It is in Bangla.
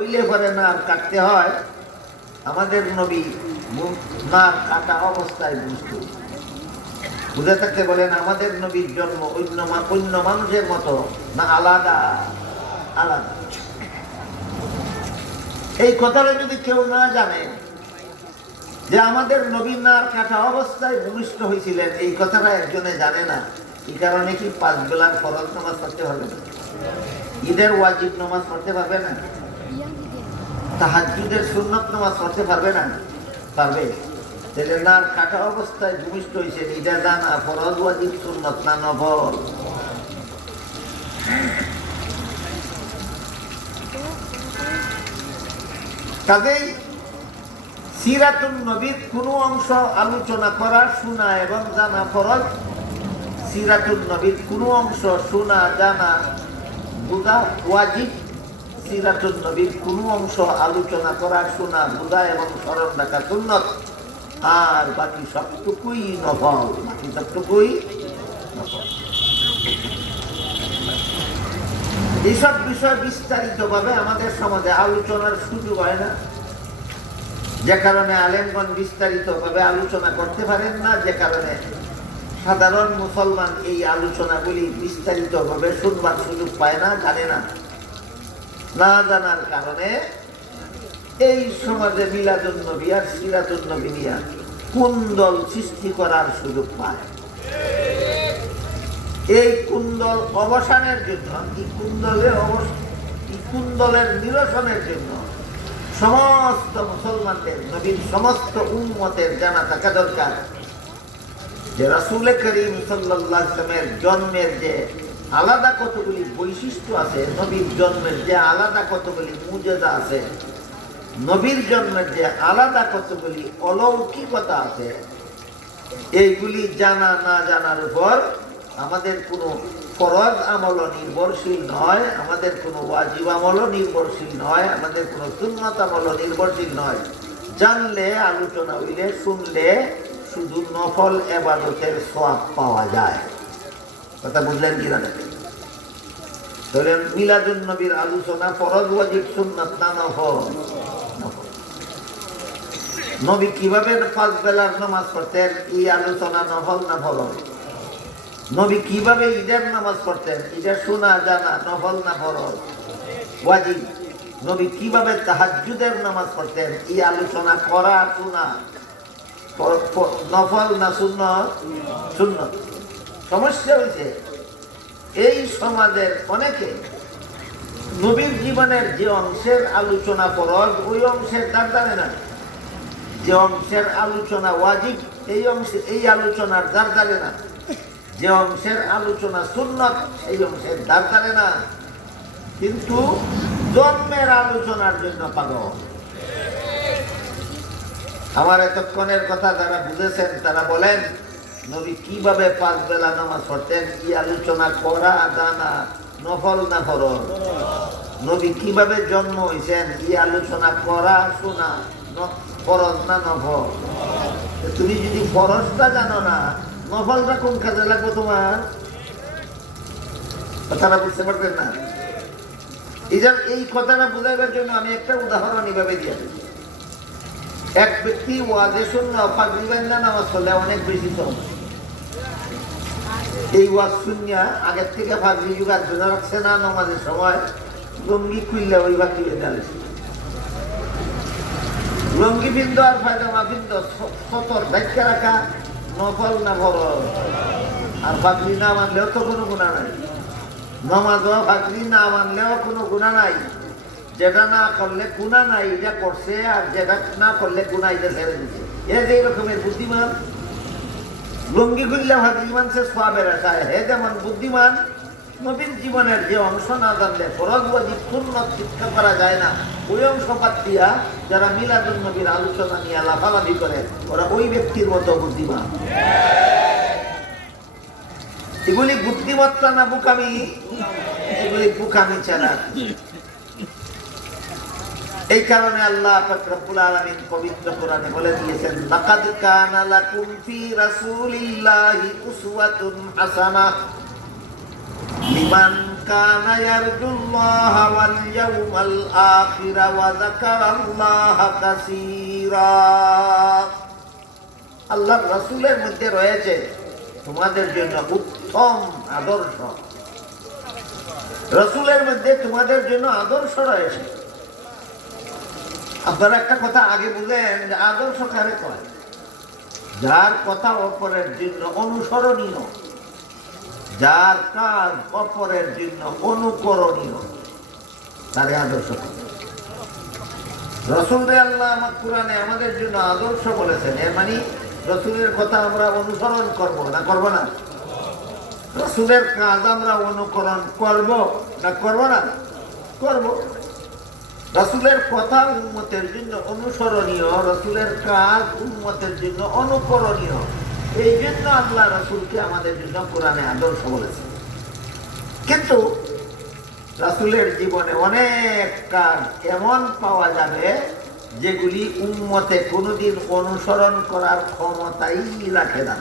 হইলে পরে নার কাটতে হয়। আমাদের নবী নার কাটা অবস্থায় বুঝত। বুঝে থাকতে বলেন আমাদের নবীর জন্ম অন্য মানুষের মতো না আলাদা আলাদা। এই কথাটা যদি কেউ না জানে যে আমাদের নবী নার কাটা অবস্থায় ভূমিষ্ঠ হয়েছিলেন, এই কথাটা একজনে জানে না, এই কারণে কি 5 বেলার ফরজ নামাজ পড়তে পারবে না, ঈদের ওয়াজিব নামাজ পড়তে পারবে না, তাহাজ্জুদের সুন্নত নামাজ পড়তে পারবে না? পারবে। তাহলে নার কাটা অবস্থায় ভূমিষ্ঠ হয়েছে, এটা জানা ফরজ ওয়াজিব সুন্নত না নফল? কাজেই সিরাতুন নবীর কোনো অংশ আলোচনা করা, শোনা এবং জানা ফরজ। সিরাতুন নবীর কোনো অংশ শোনা, জানা, বোঝা ওয়াজিব। সিরাতুন নবীর কোনো অংশ আলোচনা করা, শোনা, বোঝা এবং স্মরণ রাখা সুন্নত। আর বাকি সবটুকুই নফল, বাকি সবটুকুই নফল। এইসব বিষয় বিস্তারিতভাবে আমাদের সমাজে আলোচনার সুযোগ হয় না, যে কারণে আলেমগণ বিস্তারিতভাবে আলোচনা করতে পারেন না, যে কারণে সাধারণ মুসলমান এই আলোচনাগুলি বিস্তারিতভাবে শুনবার সুযোগ পায় না, জানে না। না জানার কারণে এই সমাজে মিলাদুন নবী আর সিরাতুন নবী নিয়ে কুন্দল সৃষ্টি করার সুযোগ পায়। এই কুন্দল অবসানের জন্য, এই কুন্দলের নিরসনের জন্য সমস্ত মুসলমানদের, নবীর সমস্ত উম্মতের জানা থাকা দরকার যে রাসূল করিম সাল্লাল্লাহু আলাইহি ওয়াসাল্লামের জন্মের যে আলাদা কতগুলি বৈশিষ্ট্য আছে, নবীর জন্মের যে আলাদা কতগুলি মুজিজা আছে, নবীর জন্মের যে আলাদা কতগুলি অলৌকিকতা আছে, এইগুলি জানা না জানার উপর আমাদের কোনো ফরজ আমলও নির্ভরশীল নয়, আমাদের কোনো ওয়াজিব আমলও নির্ভরশীল নয়, আমাদের কোনো সুন্নত আমলও নির্ভরশীল নয়। জানলে, আলোচনা হইলে, শুনলে শুধু নফল ইবাদতের সওয়াব পাওয়া যায়। কথা বুঝলেন কিনা? ধরেন মিলাদুন নবীর আলোচনা ফরজ ওয়াজিব সুন্নাত না নফল? নবী কিভাবে 5 বেলার নামাজ পড়তেন, এই আলোচনা নফল না ফরজ? নবী কিভাবে ঈদের নামাজ পড়তেন, এটা শোনা জানা নফল না ফরজ? ওয়াজিব। নবী কিভাবে তাহাজ্জুদের নামাজ পড়তেন, এই আলোচনা করা শোনা নফল না সুন্নত? সুন্নত। সমস্যা হয়েছে এই সমাজের অনেকে নবীর জীবনের যে অংশের আলোচনা ফরজ, ওই অংশের দাম জানে না। যে অংশের আলোচনা ওয়াজিব, এই আলোচনার দাম জানে না। যে অংশের আলোচনা সুন্নত, এই অংশের দাম জানে না, কিন্তু জন্মের আলোচনার জন্য পাগল। আমার এতক্ষণের কথা যারা বুঝেছেন তারা বলেন নবী কিভাবে 5 বেলা নামাজ পড়তেন, এই আলোচনা করা জানা নফল না ফরজ? নবী কিভাবে জন্ম হয়েছেন, এই আলোচনা করা শোনা ফরজ না নফল? তুমি যদি ফরজটা জানো না, নফলটা কোন কাজে লাগবে তোমার? কথাটা বুঝতে পারবেন না? এই কথাটা বোঝাবার জন্য আমি একটা উদাহরণ এভাবে দিয়ে দিই। এক ব্যক্তি ওয়াজে শুনলো পাগড়ি বান্ধা নামাজ পড়লে অনেক বেশি সময়। এই ওয়াজ শুনিয়া আগের থেকে পাগড়ি যুগার জোড়া রাখছে না, নামাজের সময় লুঙ্গি খুললে ওই বাকি ডালেছে। লুঙ্গি বিন্দ আর পায়জামা বিন্দ সতর ধাক্কা রাখা নফল না ফরজ? আর পাগড়ি না মানলেও তো কোনো গুণা নাই। নামাজও পাগড়ি না মানলেও কোনো গুণা নাই। যেটা না করলে গুণা নাই এটা করছে, আর যেটা না করলে গুণা এটা ছেড়ে দিচ্ছে। এ যে রকমের বুদ্ধিমান, লুঙ্গি খুললে পাগড়ি মানছে সওয়াবের আশায়, হে যেমন বুদ্ধিমান। নবীর জীবনের যে অংশ না জানলে ফরজ ওয়াজিব সুন্নাত শিক্ষা করা যায় না, ওই অংশ বাদ দিয়া যারা মিলাদুন নবীর আলোচনা নিয়ে লাফালাফি করে, ওরা ওই ব্যক্তির মতো বুদ্ধিমান। এগুলি বুদ্ধিমত্তা না বোকামি? এগুলি বোকামি ছাড়া। এই কারণে আল্লাহ পাক রব্বুল আলামিন পবিত্র কোরআনে বলে দিয়েছেন, লাকাদ কানা লাকুম ফি রাসূলিল্লাহি উসওয়াতুন হাসানাহ লিমান কানা ইয়ারজুল্লাহ ওয়াল ইয়াউমাল আখির ওয়া যাকারাল্লাহ কাসীরা। আল্লাহর রাসূলের মধ্যে রয়েছে তোমাদের জন্য উত্তম আদর্শ। রাসূলের মধ্যে তোমাদের জন্য আদর্শ রয়েছে। আপনারা একটা কথা আগে বুঝেন যে আদর্শ কারে কয়? যার কথা অপরের জন্য অনুসরণীয়, যার কাজ অপরের জন্য অনুকরণীয়, তারে আদর্শ করে। রাসূল আল্লাহ আমার কোরআনে আমাদের জন্য আদর্শ বলেছেন। এর মানে রাসূলের কথা আমরা অনুসরণ করব না করব না? রাসূলের কাজ আমরা অনুকরণ করব না করব না? করব। রাসূলের কথা উম্মতের জন্য অনুসরণীয়, রাসূলের কাজ উম্মতের জন্য অনুকরণীয়। এই জন্য আল্লাহ রাসূলকে আমাদের জন্য কোরআনে আদর্শ বলেছেন। কিন্তু রাসূলের জীবনে অনেক কাজ এমন পাওয়া যাবে যেগুলি উম্মতে কোনোদিন অনুসরণ করার ক্ষমতাই রাখে না।